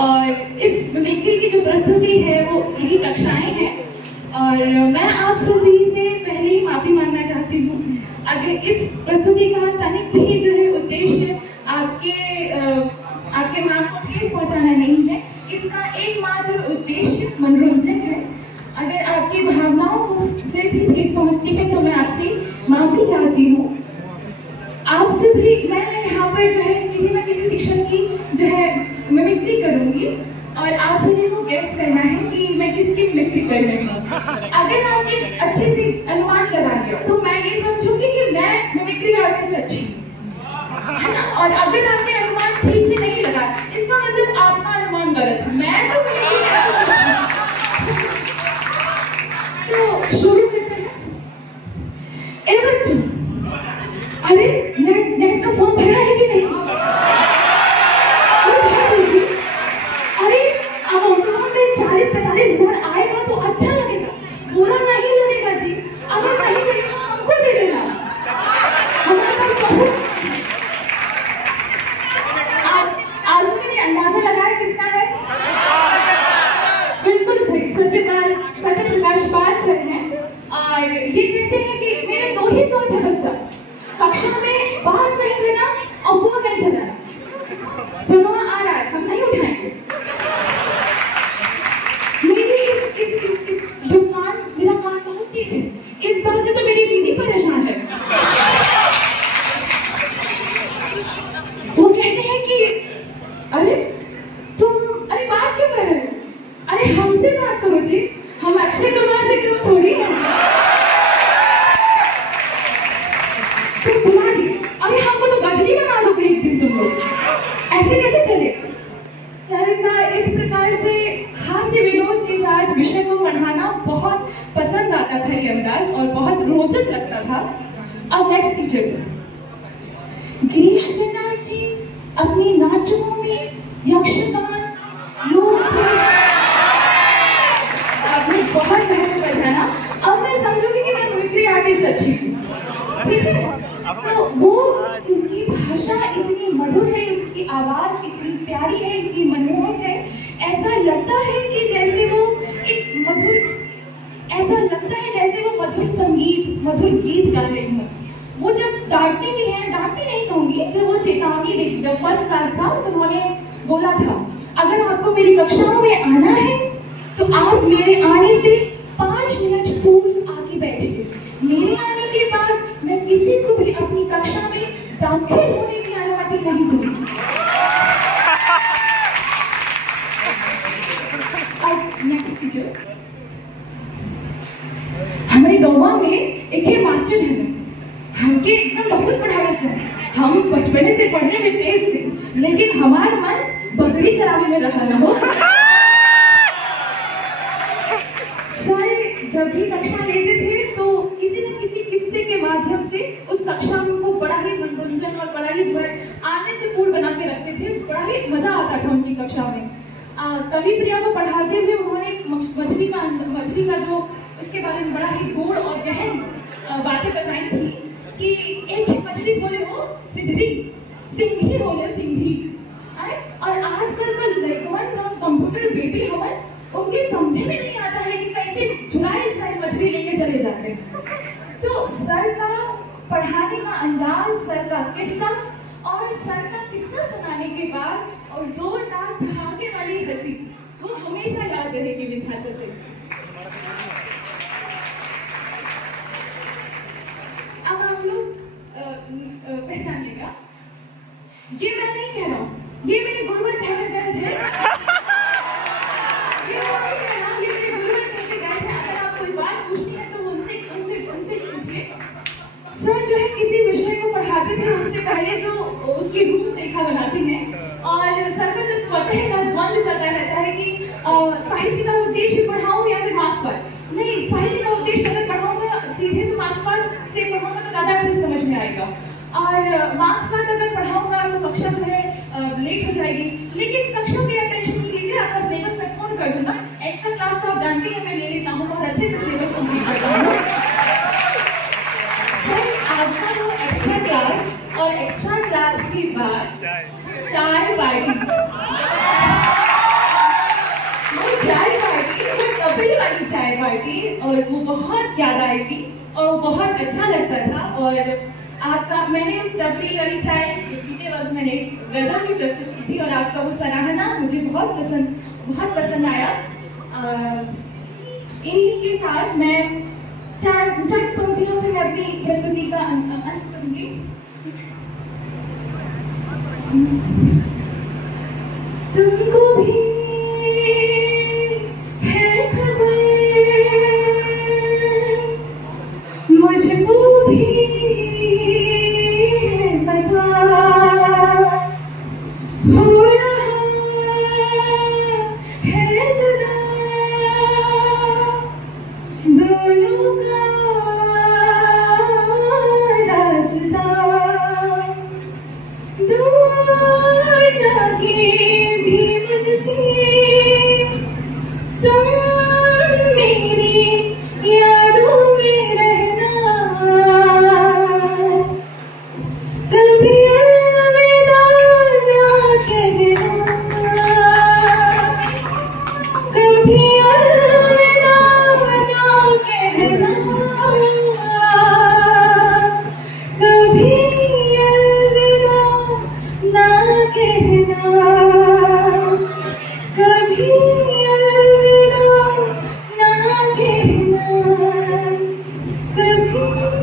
और इस मिमिक्री की जो प्रस्तुति है वो यही कक्षाएं हैं। और मैं आप सभी से पहले ही माफ़ी मांगना चाहती हूँ अगर इस प्रस्तुति का तनिक भी जो है उद्देश्य आपके मन को ठेस पहुँचाना नहीं है। इसका एकमात्र उद्देश्य मनोरंजन है। अगर आपकी भावनाओं को फिर भी ठेस पहुँचती है तो मैं आपसे माफ़ी चाहती हूँ। आपसे भी मैं यहाँ पर जो है किसी न किसी शिक्षक की जो है मिमिक्री करूँगी और आप सभी को गेस करना है कि मैं किसकी मिमिक्री कर रही हूँ। अगर आपने अच्छे से अनुमान लगा लिया तो मैं ये समझूंगी कि मैं मिमिक्री आर्टिस्ट अच्छी है ना। और अगर आपने अनुमान ठीक से नहीं लगा इसका मतलब आपका अनुमान गलत है। मैं तो मिमिक्री आर्टिस्ट अच्छी हूँ। तो शुरू करते हैं। ए बच्चों, अरे नेट का फॉर्म भरा है कि नहीं? अरे अकाउंट में 40-45 हजार आएगा तो अच्छा लगेगा, बुरा नहीं लगेगा जी। अगर नहीं चलेगा हमको दे देना, हमारे पास बहुत। आज मैंने अंदाजा लगाया किसका है? बिल्कुल सही, सत्यप्रकाश पाल सर हैं। और ये कहते हैं कि मेरे 2 ही शौक है बच्चा, कक्षा में बात नहीं करना और फोन नहीं चलाना। फोन आ रहा है हम नहीं उठाएंगे। मेरी इस जो मेरा कान बहुत तेज है, इस बात से तो मेरी बीवी परेशान है। वो कहते हैं कि अरे बात क्यों कर रहे हो? अरे हमसे बात करो जी, हम अक्षय कुमार से क्यों थोड़ी हैं। तुम बुला दिए, अरे हमको तो गजनी बना दोगे एक दिन तुम लोग, ऐसे कैसे चले। सर का इस प्रकार से हास्य विनोद के साथ विषय को पढ़ाना बहुत पसंद आता था ये अंदाज, और बहुत रोचक लगता था। अब नेक्स्ट टीचर गिरीश कर्नाड जी अपने नाटकों में यक्षगान, आपने बहुत बेहतर बजाना। अब मैं समझूंगी कि मैं मिमिक्री आर्टिस्ट अच्छी हूँ, ठीक है। तो वो इनकी भाषा इतनी मधुर है, इनकी आवाज इतनी प्यारी है, इतनी मनमोहक है। ऐसा लगता है कि जैसे वो मधुर संगीत, मधुर गीत गा रही हूँ। वो जब डांटती भी है, डांटती नहीं कहूँगी, जब वो चेतावनी देती, जब फर्स्ट क्लास था तो उन्होंने बोला था अगर आपको मेरी कक्षाओं में आना है तो आप मेरे आने से 5 मिनट पूर्व आके बैठिए। मेरे आने के बाद मैं किसी को भी अपनी कक्षा में दाखिल होने की अनुमति नहीं दूंगी। अब नेक्स्ट टीचर, हमारे गौवा में एक ही मास्टर है, हमके एकदम बहुत पढ़ा बच्चा है। हम बचपने से पढ़ने में तेज थे, लेकिन हमारा मन बकरी चरावे में रहा ना हो। सर जब भी कक्षा लेते थे तो किसी न किसी किस्से के माध्यम से उस कक्षा को बड़ा ही मनोरंजन और बड़ा ही जो है आनंदपूर्ण बना के रखते थे। बड़ा ही मजा आता था उनकी कक्षा में। कवि प्रिया को पढ़ाते हुए उन्होंने मछली का जो उसके बारे में बड़ा ही गूढ़ और गहन बातें बताई थी कि एक ही मछली बोले हो सिधरी, सिंघी बोले सिंघी। और आजकल का लड़कवन जो कंप्यूटर बेबी हवन, उनके समझे में नहीं आता है कि कैसे झुराई मछली लेके चले जाते हैं। तो सर का पढ़ाने का अंदाज, सर का किस्सा और सर का किस्सा सुनाने के बाद और जोरदार ठहाके वाली हंसी, वो हमेशा याद रहेगी विद्यार्थी से। अब आप लोग पहचानिएगा, ये मैं नहीं कह रहा हूँ, ये मेरे गुरुवर ठहर गए थे। ये मेरे गुरुवर ठहर गए थे। अगर आप कोई बात पूछनी है तो उनसे पूछिए। सर जो है किसी विषय को पढ़ाते थे उससे पहले जो उसकी रूपरेखा बनाते हैं, और सर का जो स्वतः का द्वंद चलता रहता है कि साहित्य का उद्देश्य पढ़ाऊं या फिर मार्क्सवाद। नहीं, साहित्य का उद्देश्य अगर पढ़ाऊंगा सीधे तो मार्क्सवाद से पढ़ाऊंगा तो ज्यादा अच्छे से समझ में आएगा, और मार्क्सवाद अगर पढ़ाऊंगा तो कक्षा जो है लेट हो जाएगी। लेकिन कक्षा की टेंशन नहीं लीजिए, आपका सिलेबस मैं पूर्ण कर दूंगा। एक्स्ट्रा क्लास तो आप जानते हैं मैं ले लेता हूँ, बहुत अच्छे से सिलेबस कंप्लीट करता हूँ। सर आपका वो एक्स्ट्रा क्लास और एक्स्ट्रा क्लास के बाद चाय पार्टी पार्टी और वो बहुत याद आएगी और बहुत अच्छा लगता था। और आपका मैंने उस टपरी वाली चाय जो पीते वक्त मैंने गजल भी प्रस्तुत की थी और आपका वो सराहना मुझे बहुत पसंद आया। इन्हीं के साथ मैं चार पंक्तियों से मैं अपनी प्रस्तुति का अंत करूंगी। तुमको भी है खबर, मुझको भी है पता, हो रहा है जुदा दोनों का रास्ता, दूर जाके भी मुझसे तुम मेरी यादों में रहना, कभी अलविदा ना कहना, कभी अलविदा ना कहना, कभी अलविदा ना कहना, कभी अलविदा ना कहना, कभी